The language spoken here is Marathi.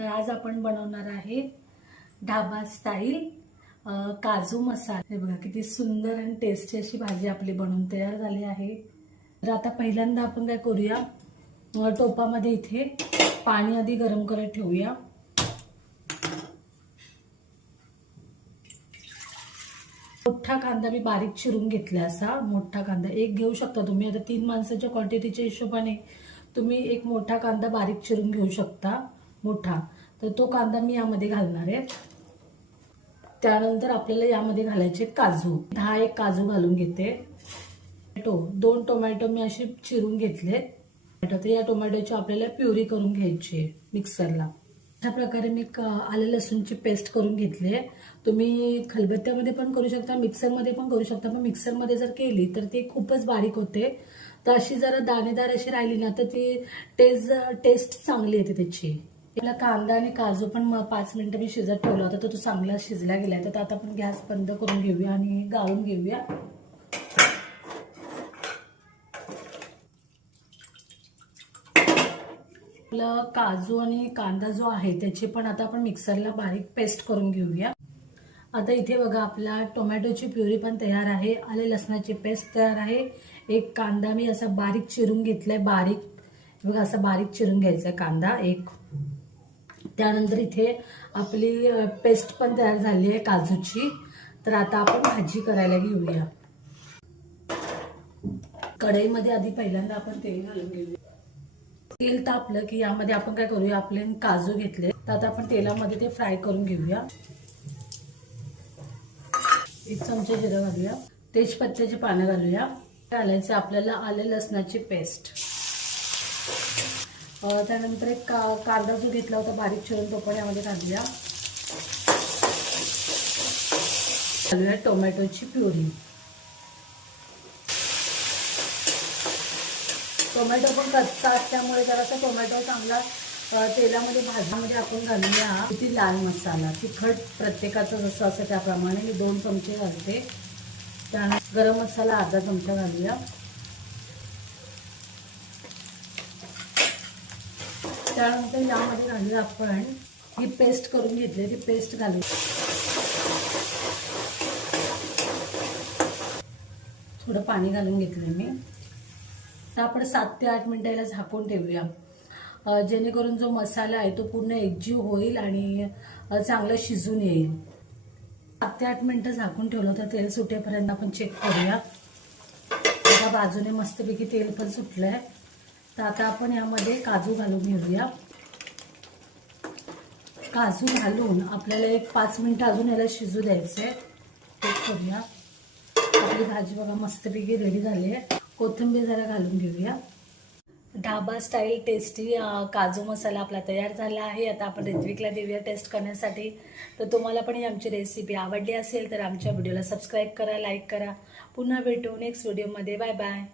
तर आज आपण बनवणार आहे ढाबा स्टाईल काजू मसाला। हे बघा किती सुंदर आणि टेस्टी अशी भाजी आपली बनवून तयार झाली आहे। तर आता पहिल्यांदा आपण काय करूया, टोपामध्ये इथे पाणी आधी गरम करत ठेवूया। मोठा कांदा मी बारीक चिरून घेतला, असा मोठा कांदा एक घेऊ शकता तुम्ही। आता 3 माणसाच्या क्वांटिटीच्या हिशोबाने तुम्ही एक मोठा कांदा बारीक चिरून घेऊ शकता मोठा। तर तो कांदा मी यामध्ये घालणार आहे। त्यानंतर आपल्याला यामध्ये घालायचे काजू, 10 काजू घालून घेते। 2 टोमॅटो मी असे चिरून घेतले। तर या टोमॅटोची आपल्याला प्युरी करून घ्यायची आहे मिक्सरला। अशा प्रकारे मी आले लसूणची पेस्ट करून घेतले। तुम्ही खलबत्त्यामध्ये पण करू शकता, मिक्सरमध्ये पण करू शकता। पण मिक्सरमध्ये जर केली तर ते खूपच बारीक होते। तर अशी जरा दाणेदार अशी राहिली ना तर ती टेस्ट चांगली येते त्याची। आपला कांदा आणि काजू पण 5 मिनिटं मी शिजत ठेवला होता, तर तो चांगला शिजला गेलाय। तर आता आपण गॅस बंद करून घेऊया आणि गाळून घेऊया। आपला काजू आणि कांदा जो आहे त्याची पण आता आपण मिक्सरला बारीक पेस्ट करून घेऊया। आता इथे बघा आपला टोमॅटोची प्युरी पण तयार आहे, आले लसणाची पेस्ट तयार आहे। एक कांदा मी असा बारीक चिरून घेतलाय, बारीक बघा असा बारीक चिरून घ्यायचा कांदा एक। त्यानंतर इथे आपली पेस्ट पण तयार झाली आहे काजूची। तर आता आपण भाजी करायला घेऊया। कढईमध्ये आधी पहिल्यांदा आपण तेल घालून घेऊया। तेल तापलं की यामध्ये आपण काय करूया, आपले काजू घेतले तर आता आपण तेलामध्ये ते फ्राय करून घेऊया। 1 चमचा जिरं घालूया, तेजपत्त्याची पानं घालूया। घालायचं आपल्याला आले लसणाची पेस्ट। त्यानंतर एक कांदा जो घेतला होता बारीक चिरून तो पण यामध्ये घालूया। टोमॅटोची प्युरी, टोमॅटो पण कच्चा असल्यामुळे जरासा टोमॅटो चांगला तेलामध्ये भाजण्यामध्ये आपण घालूया। किती लाल मसाला, तिखट प्रत्येकाचं जसं असं त्याप्रमाणे मी 2 चमचे घालते। त्यानंतर गरम मसाला अर्धा चमचा घालूया। त्यानंतर यामध्ये घालूया आपण ही पेस्ट करून घेतली, ती पेस्ट घालूया। थोडं पाणी घालून घेतलं मी। तर आपण 7 ते 8 मिनिटाला झाकून ठेवूया, जेणेकरून जो मसाला आहे तो पूर्ण एकजीव होईल आणि चांगलं शिजून येईल। 7 ते 8 मिनिटं झाकून ठेवलं तर तेल सुटेपर्यंत आपण चेक करूया। एका बाजूने मस्तपैकी तेल पण सुटलंय। तर आता आपण यामध्ये काजू घालून घेऊया। काजू घालून आपल्याला एक 5 मिनिटं अजून याला शिजू द्यायचंय। चेक करूया, आपली भाजी बघा मस्तपैकी रेडी झाली आहे। कोथिंबीर जरा घालून घेऊया। ढाबा स्टाईल टेस्टी काजू मसाला आपला तयार झाला आहे। आता आपण ऋत्विकला देऊया टेस्ट करण्यासाठी। तर तुम्हाला पण ही आमची रेसिपी आवडली असेल तर आमच्या व्हिडिओला सबस्क्राईब करा, लाईक करा। पुन्हा भेटू नेक्स्ट व्हिडिओमध्ये। Bye bye.